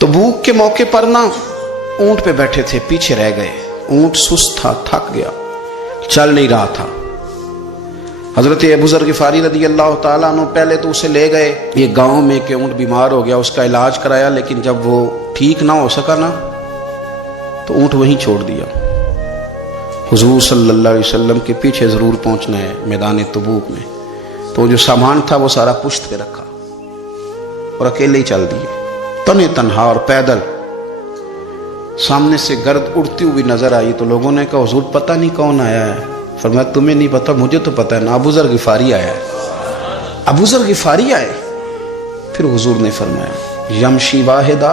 तबूक के मौके पर ना ऊंट पे बैठे थे, पीछे रह गए। ऊंट सुस्त था, थक गया, चल नहीं रहा था। हजरत अबू ज़र ग़िफ़ारी रज़ी अल्लाह ताला अन्हु पहले तो उसे ले गए ये गांव में कि ऊंट बीमार हो गया, उसका इलाज कराया, लेकिन जब वो ठीक ना हो सका ना तो ऊंट वहीं छोड़ दिया। हुजूर सल्लल्लाहु अलैहि वसल्लम के पीछे ज़रूर पहुंचना है मैदान तबूक में, तो जो सामान था वो सारा पुश्त पे रखा और अकेले ही चल दिए, तने तन्हा और पैदल। सामने से गर्द उड़ती हुई नजर आई तो लोगों ने कहा हुजूर पता नहीं कौन आया है। फरमाया तुम्हें नहीं पता, मुझे तो पता है ना, अबू ज़र ग़िफ़ारी आया है। अबू ज़र ग़िफ़ारी आए। फिर हुजूर ने फरमाया यमशी वाहिदा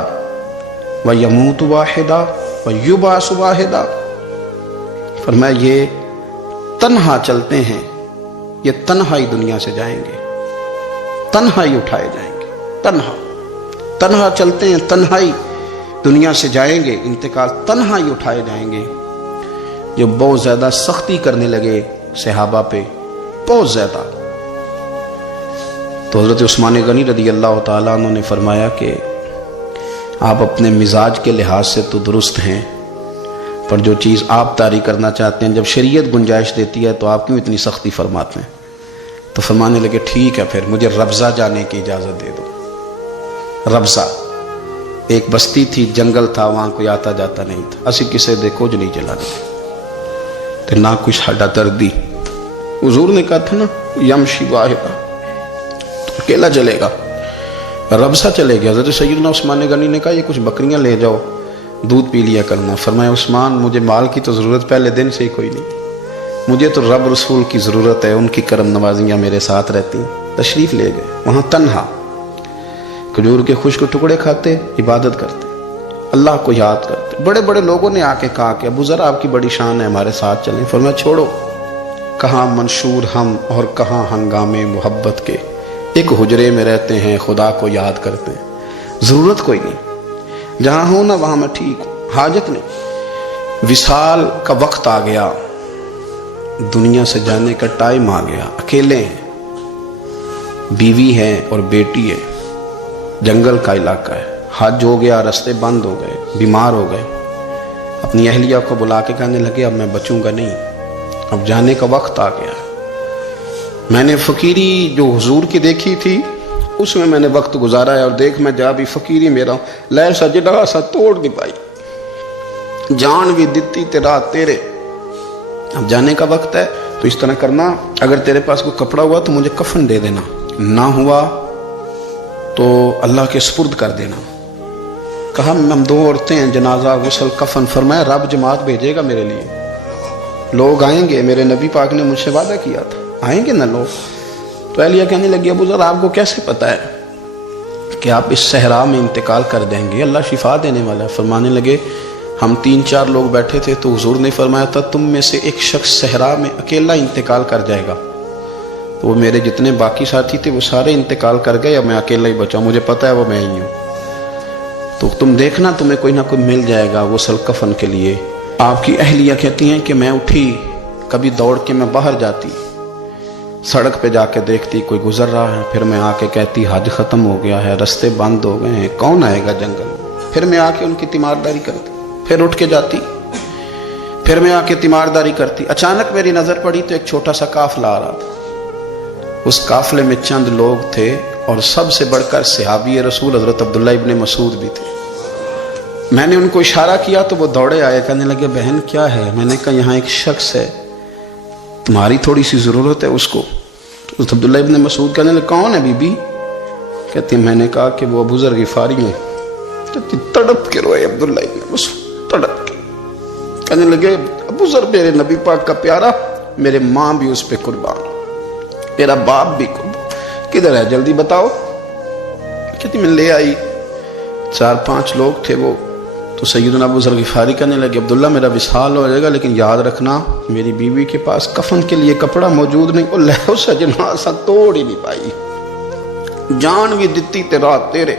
व यमूत वाहिदा व युबास वाहिदा। फरमाया ये तन्हा चलते हैं, ये तन्हा ही दुनिया से जाएंगे, तन्हा ही उठाए जाएंगे, तन्हा चलते हैं, तन्हा ही दुनिया से जाएंगे, इंतकाल तन्हा ही उठाए जाएंगे। जो बहुत ज़्यादा सख्ती करने लगे सहाबा पे, बहुत ज़्यादा, तो हज़रत उस्मान गनी रज़ी अल्लाह ताला अन्हु ने फरमाया कि आप अपने मिजाज के लिहाज से तो दुरुस्त हैं, पर जो चीज़ आप तारी करना चाहते हैं, जब शरीयत गुंजाइश देती है तो आप क्यों इतनी सख्ती फरमाते हैं। तो फरमाने लगे ठीक है, फिर मुझे रब्ज़ा जाने की इजाज़त दे दो। रब्ज़ा एक बस्ती थी, जंगल था, वहाँ कोई आता जाता नहीं था, असी किसे दे कुछ नहीं चला गया तो ना कुछ साडा दर्दी। हुजूर ने कहा था ना यमशी वाहिदा, तो अकेला चलेगा, रब्ज़ा चले गया। हज़रत सैयदना उस्मान गनी ने कहा ये कुछ बकरियां ले जाओ, दूध पी लिया करना। फरमाया उस्मान मुझे माल की तो ज़रूरत पहले दिन से ही कोई नहीं, मुझे तो रब रसूल की ज़रूरत है, उनकी करम नवाजियाँ मेरे साथ रहती। तशरीफ़ ले गए, वहाँ तन्हा खजूर के खुश्क टुकड़े खाते, इबादत करते, अल्लाह को याद करते। बड़े बड़े लोगों ने आके कहा कि अबू ज़र आपकी बड़ी शान है, हमारे साथ चलें। फरमाया छोड़ो, कहाँ मंशूर हम और कहाँ हंगामे मोहब्बत के, एक हुजरे में रहते हैं, खुदा को याद करते हैं, ज़रूरत कोई नहीं, जहाँ हूँ ना वहाँ मैं ठीक हूँ, हाजत नहीं। विसाल का वक्त आ गया, दुनिया से जाने का टाइम आ गया, अकेले हैं, बीवी है और बेटी है, जंगल का इलाका है, हज हो गया, रास्ते बंद हो गए, बीमार हो गए। अपनी अहलिया को बुला के कहने लगे अब मैं बचूंगा नहीं, अब जाने का वक्त आ गया। मैंने फ़कीरी जो हुजूर की देखी थी उसमें मैंने वक्त गुजारा है, और देख मैं जा भी फ़कीरी मेरा लहर सजड़ा सा तोड़ नहीं पाई, जान भी दिती तेरा तेरे, अब जाने का वक्त है। तो इस तरह करना, अगर तेरे पास कोई कपड़ा हुआ तो मुझे कफन दे देना, ना हुआ तो अल्लाह के सुपुर्द कर देना। कहा हम दो औरतें हैं, जनाजा गुस्ल कफन। फरमाया रब जमात भेजेगा मेरे लिए, लोग आएंगे, मेरे नबी पाक ने मुझसे वादा किया था, आएंगे ना लोग। तो अहलिया कहने लगी अबू ज़र आपको कैसे पता है कि आप इस सहरा में इंतकाल कर देंगे, अल्लाह शिफा देने वाला है। फरमाने लगे हम 3-4 लोग बैठे थे तो हुजूर ने फरमाया था तुम में से एक शख्स सहरा में अकेला इंतकाल कर जाएगा। तो वो मेरे जितने बाकी साथी थे वो सारे इंतकाल कर गए, अब मैं अकेला ही बचा, मुझे पता है वो मैं ही हूँ। तो तुम देखना तुम्हें कोई ना कोई मिल जाएगा गुस्ल कफन के लिए। आपकी अहलिया कहती हैं कि मैं उठी, कभी दौड़ के मैं बाहर जाती, सड़क पे जाके देखती कोई गुजर रहा है, फिर मैं आके कहती हज ख़त्म हो गया है, रास्ते बंद हो गए हैं, कौन आएगा जंगल में। फिर मैं आके उनकी तीमारदारी करती, फिर उठ के जाती, फिर मैं आके तीमारदारी करती। अचानक मेरी नज़र पड़ी तो एक छोटा सा काफिला आ रहा था, उस काफिले में चंद लोग थे और सबसे बढ़कर सहाबी रसूल हज़रत अब्दुल्ला इब्न मसूद भी थे। मैंने उनको इशारा किया तो वो दौड़े आए, कहने लगे बहन क्या है। मैंने कहा यहाँ एक शख्स है, तुम्हारी थोड़ी सी ज़रूरत है उसको। तो अब्दुल्ला इब्न मसूद कहने लगे कौन है बीबी। कहती मैंने कहा कि वो अबू ज़र ग़िफ़ारी हैं। कहती तड़प के रोए अब्दुल्ला इब्न मसूद, तड़प के कहने लगे अबू ज़र मेरे नबी पाक का प्यारा, मेरे माँ भी उस पर कुर्बान, मेरा बाप भी कुर्बान, किधर है जल्दी बताओ। कहती मैं ले आई, 4-5 लोग थे वो। तो सैयदना अबू ज़र ग़िफ़ारी कहने लगे अब्दुल्ला मेरा विसाल हो जाएगा, लेकिन याद रखना मेरी बीवी के पास कफन के लिए कपड़ा मौजूद नहीं। ले सजना सा तोड़ ही नहीं पाई, जान भी दिती तेरा तेरे,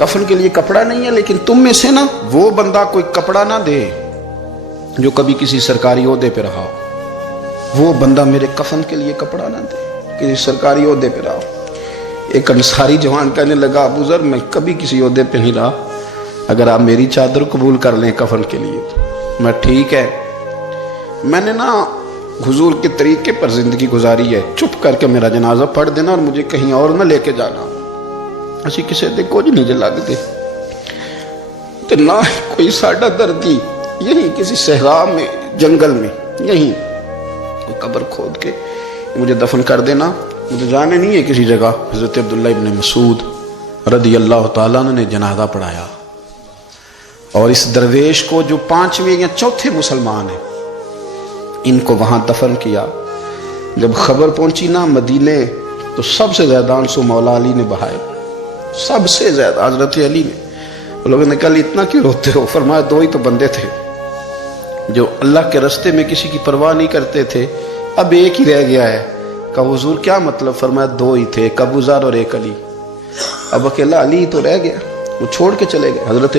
कफन के लिए कपड़ा नहीं है। लेकिन तुम में से ना वो बंदा कोई कपड़ा ना दे जो कभी किसी सरकारी ओहदे पे रहा हो, वो बंदा मेरे कफन के लिए कपड़ा ना दे, किसी सरकारी ओहदे पे रहा हो। एक अंसारी जवान कहने लगा अबू ज़र मैं कभी किसी ओहदे पे नहीं रहा, اگر آپ میری چادر قبول کر لیں کفن کے لیے تو میں ٹھیک ہے، میں نے نا حضور کے طریقے پر زندگی گزاری ہے، چپ کر کے میرا جنازہ پڑھ دینا اور مجھے کہیں اور نہ لے کے جانا، اسی کسی دے کچھ نہیں لگتے تو نہ کوئی ساڈا دردی یہی کسی صحرا میں جنگل میں یہیں کوئی قبر کھود کے مجھے دفن کر دینا، مجھے جانے نہیں ہے کسی جگہ۔ حضرت عبداللہ ابن مسعود رضی اللہ تعالیٰ عنہ نے جنازہ پڑھایا، اور اس درویش کو جو 5ویں یا 4تھے مسلمان ہیں ان کو وہاں دفن کیا۔ جب خبر پہنچی نا مدینے تو سب سے زیادہ آنسو مولا علی نے بہائے، سب سے زیادہ حضرت علی نے۔ لوگوں نے کہا اتنا کیوں روتے ہو؟ فرمایا 2 ہی تو بندے تھے جو اللہ کے راستے میں کسی کی پرواہ نہیں کرتے تھے، اب ایک ہی رہ گیا ہے۔ کہا حضور کیا مطلب؟ فرمایا 2 ہی تھے، ایک ابو ذر اور ایک علی، اب اکیلا علی تو رہ گیا، وہ چھوڑ کے چلے گئے۔ حضرت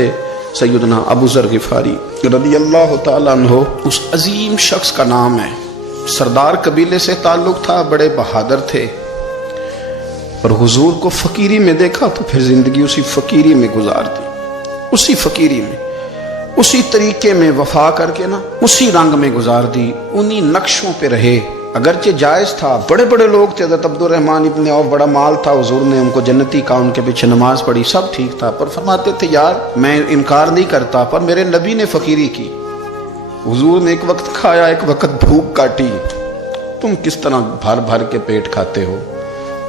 سیدنا ابو ذر غفاری رضی اللہ تعالیٰ عنہ اس عظیم شخص کا نام ہے، سردار قبیلے سے تعلق تھا، بڑے بہادر تھے، اور حضور کو فقیری میں دیکھا تو پھر زندگی اسی فقیری میں گزار دی، اسی فقیری میں، اسی طریقے میں وفا کر کے نا اسی رنگ میں گزار دی، انہی نقشوں پہ رہے۔ اگرچہ جائز تھا، بڑے بڑے لوگ تھے، حضرت عبد الرحمن ابن عوف بڑا مال تھا، حضور نے ان کو جنتی کہا، ان کے پیچھے نماز پڑھی، سب ٹھیک تھا، پر فرماتے تھے یار میں انکار نہیں کرتا، پر میرے نبی نے فقیری کی، حضور نے ایک وقت کھایا ایک وقت بھوک کاٹی، تم کس طرح بھر بھر کے پیٹ کھاتے ہو،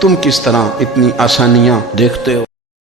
تم کس طرح اتنی آسانیاں دیکھتے ہو۔